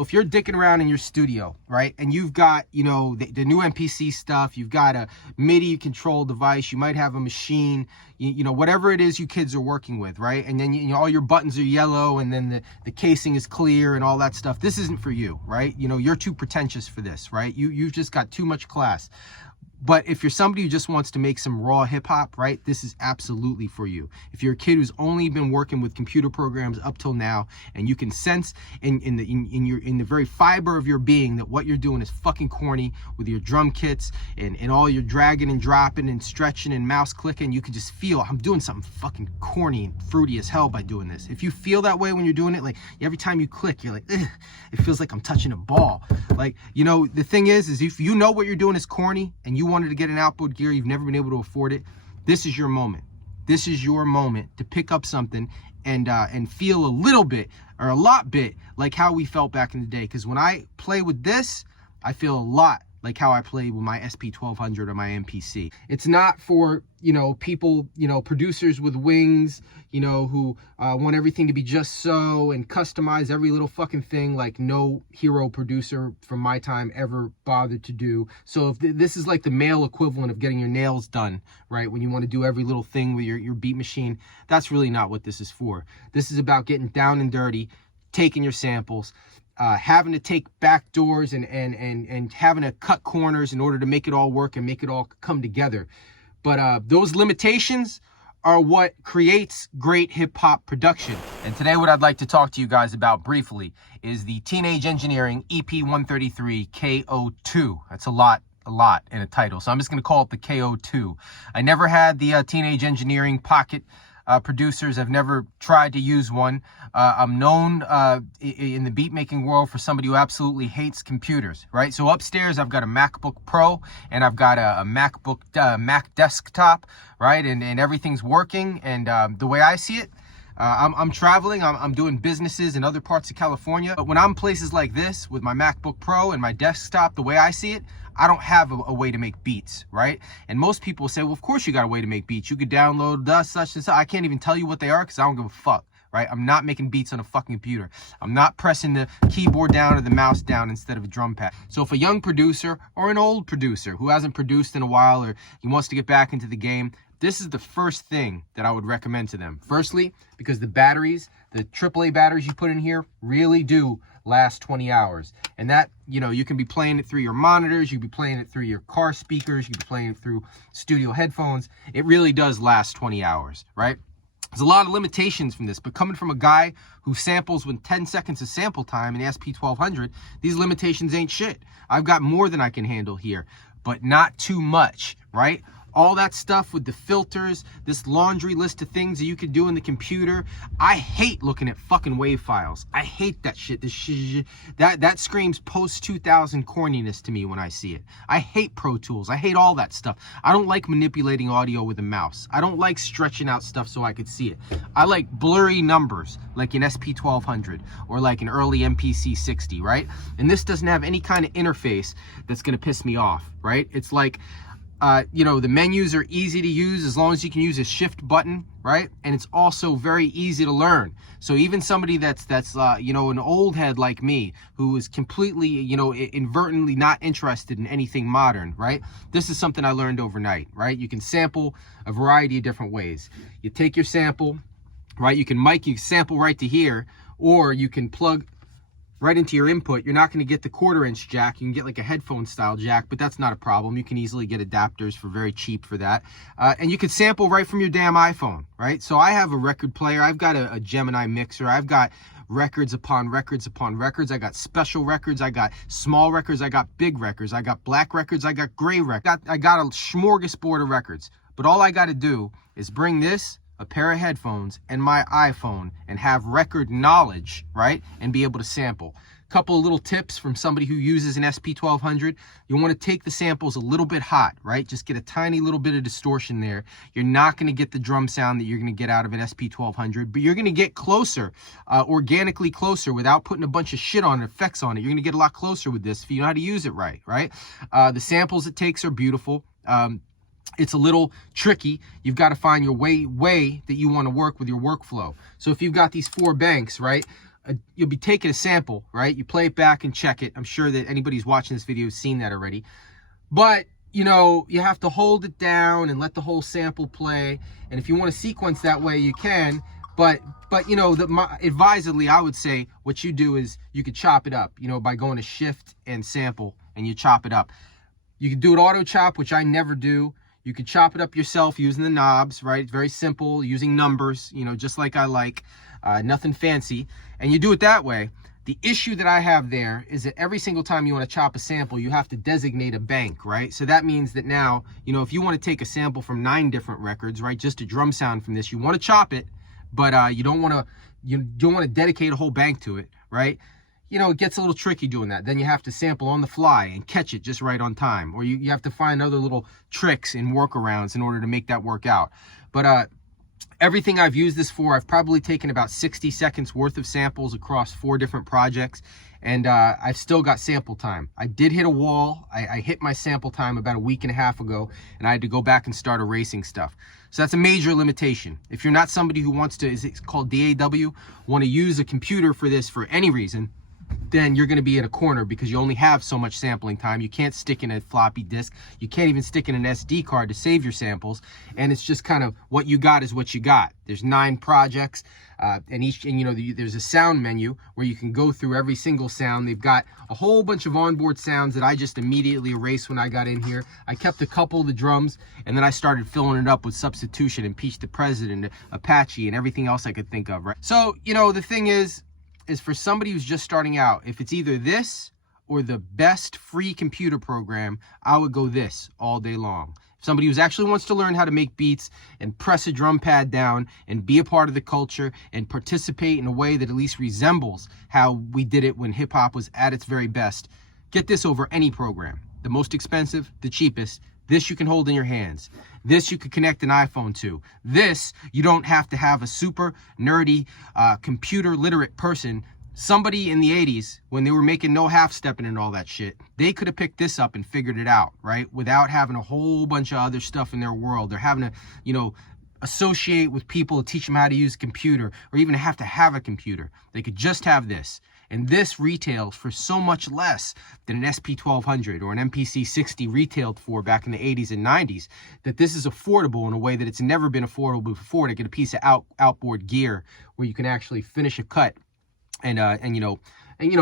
If you're dicking around in your studio, right, and you've got, you know, the new MPC stuff, you've got a MIDI control device, you might have a machine, you know, whatever it is you kids are working with, right, and then you know, all your buttons are yellow, and then the casing is clear and all that stuff. This isn't for you, right? You know, you're too pretentious for this, right? You've just got too much class. But if you're somebody who just wants to make some raw hip hop, right, this is absolutely for you. If you're a kid who's only been working with computer programs up till now, and you can sense in the very fiber of your being that what you're doing is fucking corny with your drum kits and all your dragging and dropping and stretching and mouse clicking, you can just feel I'm doing something fucking corny and fruity as hell by doing this. If you feel that way when you're doing it, like every time you click, you're like, ugh, it feels like I'm touching a ball. Like, you know, the thing is if you know what you're doing is corny and you wanted to get an outboard gear, you've never been able to afford it, this is your moment. This is your moment to pick up something and feel a little bit or a lot bit like how we felt back in the day. Because when I play with this, I feel a lot like how I play with my SP-1200 or my MPC. It's not for, you know, people, you know, producers with wings, you know, who want everything to be just so and customize every little fucking thing like no hero producer from my time ever bothered to do. So if this is like the male equivalent of getting your nails done, right, when you want to do every little thing with your beat machine, that's really not what this is for. This is about getting down and dirty, taking your samples, having to take back doors and having to cut corners in order to make it all work and make it all come together. But those limitations are what creates great hip-hop production. And today what I'd like to talk to you guys about briefly is the Teenage Engineering EP-133 K.O.II. That's a lot in a title, so I'm just going to call it the K.O.II. I never had the Teenage Engineering Pocket producers. I've never tried to use one. I'm known in the beat making world for somebody who absolutely hates computers, right? So upstairs I've got a MacBook Pro and I've got a MacBook Mac desktop, right? And everything's working. And the way I see it, I'm traveling, I'm doing businesses in other parts of California. But when I'm places like this with my MacBook Pro and my desktop, the way I see it, I don't have a way to make beats, right? And most people say, well, of course you got a way to make beats. You could download such and such. I can't even tell you what they are because I don't give a fuck, right? I'm not making beats on a fucking computer. I'm not pressing the keyboard down or the mouse down instead of a drum pad. So if a young producer or an old producer who hasn't produced in a while or he wants to get back into the game, this is the first thing that I would recommend to them. Firstly, because the batteries, the AAA batteries you put in here really do last 20 hours. And that, you know, you can be playing it through your monitors, you can be playing it through your car speakers, you can be playing it through studio headphones. It really does last 20 hours, right? There's a lot of limitations from this, but coming from a guy who samples with 10 seconds of sample time in the SP-1200, these limitations ain't shit. I've got more than I can handle here, but not too much, right? All that stuff with the filters, this laundry list of things that you could do in the computer. I hate looking at fucking WAV files. I hate that shit. That screams post-2000 corniness to me when I see it. I hate Pro Tools. I hate all that stuff. I don't like manipulating audio with a mouse. I don't like stretching out stuff so I could see it. I like blurry numbers like an SP-1200 or like an early MPC 60, right? And this doesn't have any kind of interface that's gonna piss me off, right? It's like, you know, the menus are easy to use as long as you can use a shift button, right? And it's also very easy to learn. So even somebody that's you know, an old head like me who is completely, you know, inadvertently not interested in anything modern, right? This is something I learned overnight, right? You can sample a variety of different ways. You take your sample, right? You can sample right to here, or you can plug right into your input. You're not going to get the 1/4 inch jack. You can get like a headphone style jack, but that's not a problem. You can easily get adapters for very cheap for that. And you can sample right from your damn iPhone, right? So I have a record player. I've got a Gemini mixer. I've got records upon records upon records. I got special records. I got small records. I got big records. I got black records. I got gray records. I got a smorgasbord of records. But all I got to do is bring this, a pair of headphones, and my iPhone and have record knowledge, right? And be able to sample. Couple of little tips from somebody who uses an SP-1200. You want to take the samples a little bit hot, right? Just get a tiny little bit of distortion there. You're not going to get the drum sound that you're going to get out of an SP-1200, but you're going to get closer, organically closer, without putting a bunch of shit on effects on it. You're going to get a lot closer with this if you know how to use it right, right? The samples it takes are beautiful. It's a little tricky. You've got to find your way that you want to work with your workflow. So if you've got these 4 banks, right? you'll be taking a sample, right? You play it back and check it. I'm sure that anybody who's watching this video has seen that already. But, you know, you have to hold it down and let the whole sample play. And if you want to sequence that way, you can. But you know, advisedly, I would say what you do is you could chop it up, you know, by going to shift and sample, and you chop it up. You can do it auto chop, which I never do. You can chop it up yourself using the knobs, right? It's very simple, using numbers, you know, just like I like, nothing fancy. And you do it that way. The issue that I have there is that every single time you want to chop a sample, you have to designate a bank, right? So that means that now, you know, if you want to take a sample from 9 different records, right, just a drum sound from this, you want to chop it, but you don't want to dedicate a whole bank to it, right? You know, it gets a little tricky doing that. Then you have to sample on the fly and catch it just right on time. Or you have to find other little tricks and workarounds in order to make that work out. But everything I've used this for, I've probably taken about 60 seconds worth of samples across 4 different projects. And I've still got sample time. I did hit a wall. I hit my sample time about a week and a half ago, and I had to go back and start erasing stuff. So that's a major limitation. If you're not somebody who wants to, it's called DAW, want to use a computer for this for any reason, then you're going to be in a corner because you only have so much sampling time. You can't stick in a floppy disk. You can't even stick in an SD card to save your samples. And it's just kind of what you got is what you got. There's 9 projects, and you know, there's a sound menu where you can go through every single sound. They've got a whole bunch of onboard sounds that I just immediately erased when I got in here. I kept a couple of the drums, and then I started filling it up with Substitution, Impeach the President, Apache, and everything else I could think of, right? So, you know, the thing is for somebody who's just starting out, if it's either this or the best free computer program, I would go this all day long. If somebody who actually wants to learn how to make beats and press a drum pad down and be a part of the culture and participate in a way that at least resembles how we did it when hip hop was at its very best, get this over any program. The most expensive, the cheapest. This you can hold in your hands. This you could connect an iPhone to. This, you don't have to have a super nerdy, computer literate person. Somebody in the 80s, when they were making no half-stepping and all that shit, they could have picked this up and figured it out, right? Without having a whole bunch of other stuff in their world. They're having to, you know, associate with people to teach them how to use a computer, or even have to have a computer. They could just have this. And this retails for so much less than an SP1200 or an MPC 60 retailed for back in the 80s and 90s, that this is affordable in a way that it's never been affordable before, to get a piece of outboard gear where you can actually finish a cut and you know,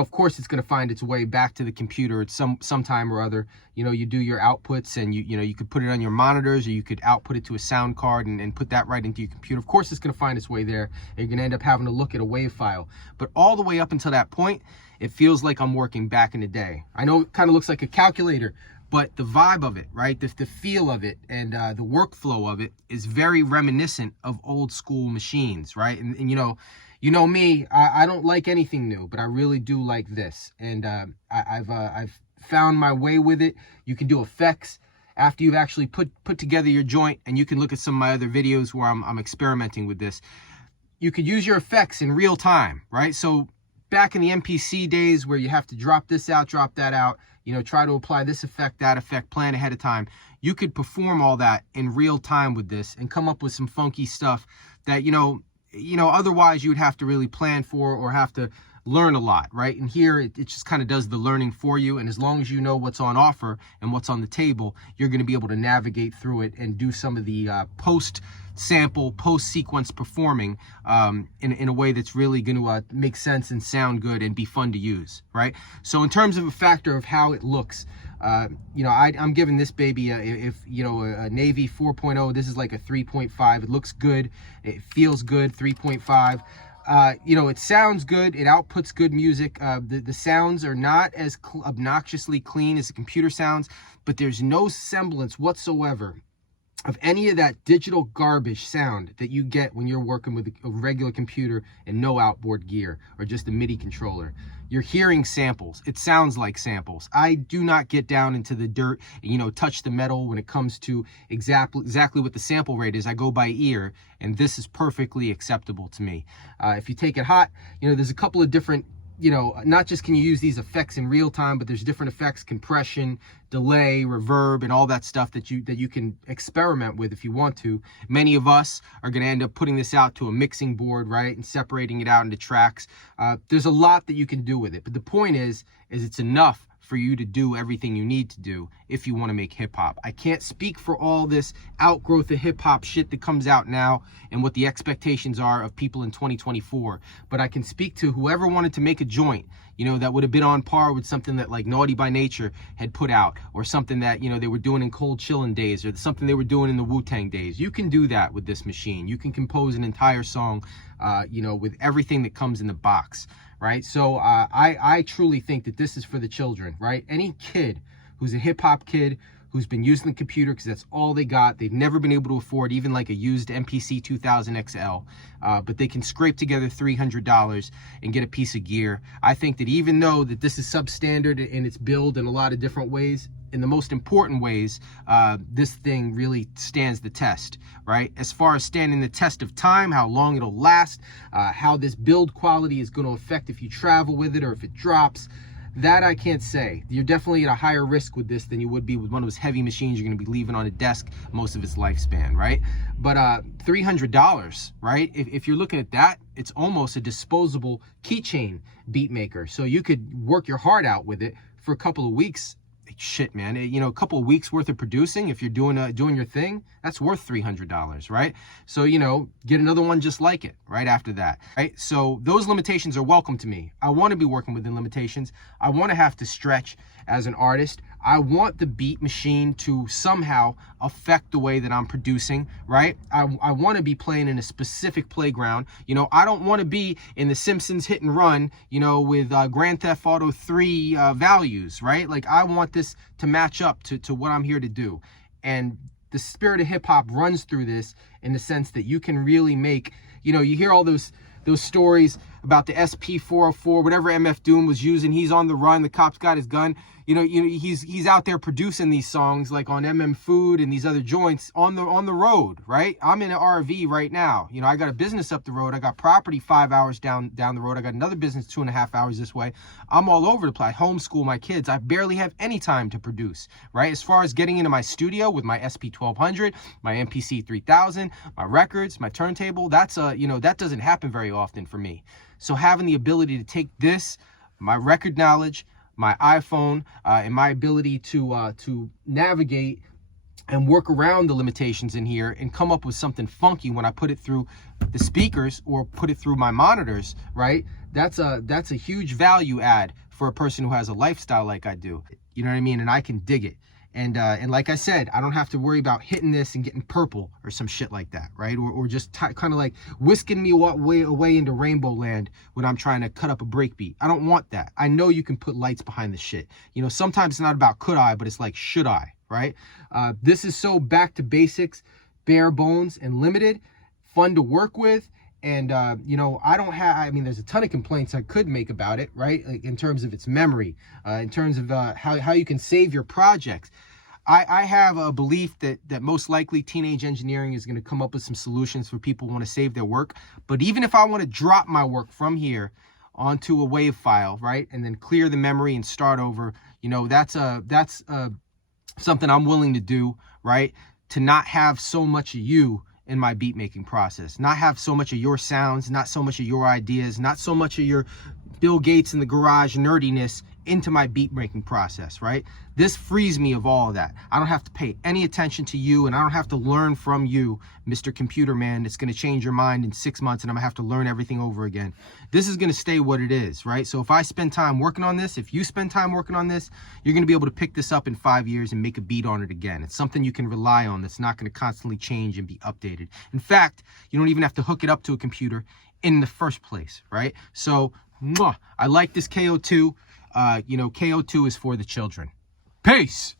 of course it's going to find its way back to the computer at some time or other. You know, you do your outputs, and you know, you could put it on your monitors, or you could output it to a sound card and put that right into your computer. Of course it's going to find its way there, and you're going to end up having to look at a WAV file. But all the way up until that point, it feels like I'm working back in the day. I know it kind of looks like a calculator, but the vibe of it, right, the feel of it, and the workflow of it is very reminiscent of old school machines, right? And you know me, I don't like anything new, but I really do like this. And I've found my way with it. You can do effects after you've actually put together your joint, and you can look at some of my other videos where I'm experimenting with this. You could use your effects in real time, right? So back in the MPC days where you have to drop this out, drop that out, you know, try to apply this effect, that effect, plan ahead of time. You could perform all that in real time with this and come up with some funky stuff that, you know, otherwise you would have to really plan for or have to learn a lot, right? And here it just kind of does the learning for you. And as long as you know what's on offer and what's on the table, you're going to be able to navigate through it and do some of the post-sample, post-sequence performing in a way that's really going to make sense and sound good and be fun to use, right? So in terms of a factor of how it looks, you know, I'm giving this baby a Navy 4.0. This is like a 3.5. It looks good. It feels good. 3.5. You know, it sounds good. It outputs good music. The sounds are not as obnoxiously clean as the computer sounds, but there's no semblance whatsoever of any of that digital garbage sound that you get when you're working with a regular computer and no outboard gear or just a MIDI controller. You're hearing samples. It sounds like samples. I do not get down into the dirt and, you know, touch the metal when it comes to exactly what the sample rate is. I go by ear, and this is perfectly acceptable to me. If you take it hot, you know, there's a couple of different you know, not just can you use these effects in real time, but there's different effects, compression, delay, reverb, and all that stuff that you can experiment with if you want to. Many of us are going to end up putting this out to a mixing board, right, and separating it out into tracks. There's a lot that you can do with it, but the point is it's enough for you to do everything you need to do if you want to make hip hop. I can't speak for all this outgrowth of hip hop shit that comes out now and what the expectations are of people in 2024, but I can speak to whoever wanted to make a joint, you know, that would have been on par with something that like Naughty by Nature had put out, or something that, you know, they were doing in Cold Chillin' days, or something they were doing in the Wu-Tang days. You can do that with this machine. You can compose an entire song, you know, with everything that comes in the box. Right? So I truly think that this is for the children, right? Any kid who's a hip hop kid, who's been using the computer because that's all they got. They've never been able to afford even like a used MPC 2000 XL, but they can scrape together $300 and get a piece of gear. I think that even though that this is substandard in its build in a lot of different ways, in the most important ways, this thing really stands the test, right? As far as standing the test of time, how long it'll last, how this build quality is going to affect if you travel with it or if it drops, that I can't say. You're definitely at a higher risk with this than you would be with one of those heavy machines you're going to be leaving on a desk most of its lifespan, right? But $300, right? If you're looking at that, it's almost a disposable keychain beat maker. So you could work your heart out with it for a couple of weeks. Shit, man, you know, a couple of weeks worth of producing, if you're doing your thing, that's worth $300, right? So, you know, get another one just like it right after that, right? So those limitations are welcome to me. I want to be working within limitations. I want to have to stretch as an artist. I want the beat machine to somehow affect the way that I'm producing, right? I want to be playing in a specific playground. You know, I don't want to be in the Simpsons Hit and Run, you know, with Grand Theft Auto 3 values, right? Like, I want this to match up to what I'm here to do. And the spirit of hip hop runs through this in the sense that you can really make, you know, you hear all those stories about the SP-404, whatever MF Doom was using. He's on the run, the cop's got his gun. You know, he's out there producing these songs like on MM Food and these other joints on the road, right? I'm in an RV right now. You know, I got a business up the road. I got property 5 hours down the road. I got another business 2.5 hours this way. I'm all over the place. I homeschool my kids. I barely have any time to produce, right? As far as getting into my studio with my SP-1200, my MPC 3000, my records, my turntable, that's you know, that doesn't happen very often for me. So having the ability to take this, my record knowledge, my iPhone, and my ability to navigate and work around the limitations in here and come up with something funky when I put it through the speakers or put it through my monitors, right? That's a huge value add for a person who has a lifestyle like I do. You know what I mean? And I can dig it. And like I said, I don't have to worry about hitting this and getting purple or some shit like that, right? Or just kind of like whisking me away into rainbow land when I'm trying to cut up a breakbeat. I don't want that. I know you can put lights behind the shit. You know, sometimes it's not about could I, but it's like should I, right? This is so back to basics, bare bones and limited, fun to work with. And, you know, I mean, there's a ton of complaints I could make about it, right? Like in terms of its memory, in terms of how you can save your projects. I have a belief that most likely teenage engineering is going to come up with some solutions for people who want to save their work. But even if I want to drop my work from here onto a WAV file, right, and then clear the memory and start over, you know, that's something I'm willing to do, right? To not have so much of you in my beat making process, not have so much of your sounds, not so much of your ideas, not so much of your Bill Gates in the garage nerdiness into my beat making process, right? This frees me of all of that. I don't have to pay any attention to you, and I don't have to learn from you, Mr. Computer Man. It's going to change your mind in 6 months, and I'm going to have to learn everything over again. This is going to stay what it is, right? So if I spend time working on this, if you spend time working on this, you're going to be able to pick this up in 5 years and make a beat on it again. It's something you can rely on that's not going to constantly change and be updated. In fact, you don't even have to hook it up to a computer in the first place, right? So, I like this K.O.II. You know, K.O.II is for the children. Peace!